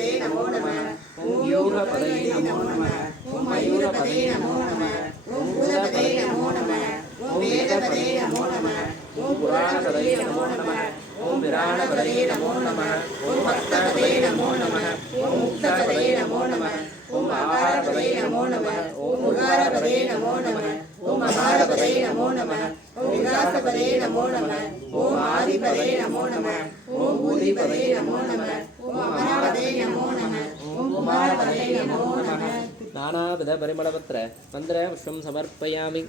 யோகபதே நமோ நம ஓம் யோகபதே நமோ நம ஓம் மயூரபதே நமோ நம ஓம் பூதபதே நமோ நம ஓம் வேதபதே நமோ நம ஓம் புராணபதே நமோ நம ஓம் விராணபதே நமோ நம ஓம் பக்தபதே நமோ நம ஓம் முக்தபதே நமோ நம ஓம் ஆகாரபதே நமோ நம ஓம் உகாரபதே நமோ நம ஓம் அகாரபதே நமோ நம ஓம் விகாசபதே நமோ நம ஓம் ஆதிபதே நமோ நம ஓம் பூதிபதே நமோ நம ஓம் அமராபதே நமோ நம ஓம் குமாரபதே நமோ நம नानाविध परिमलपत्र मंत्र पुष्पं समर्पयामि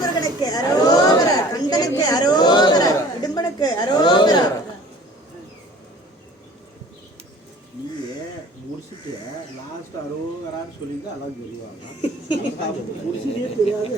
முருகனுக்கு அரோகரா, கந்தனுக்கு அரோகரா, இடும்பனுக்கு அரோகரா. நீயே முடிச்சுட்டு லாஸ்ட் அரோகரான்னு சொல்லிட்டு அதான் சொல்லுவாங்க. முடிச்சுட்டே தெரியாது.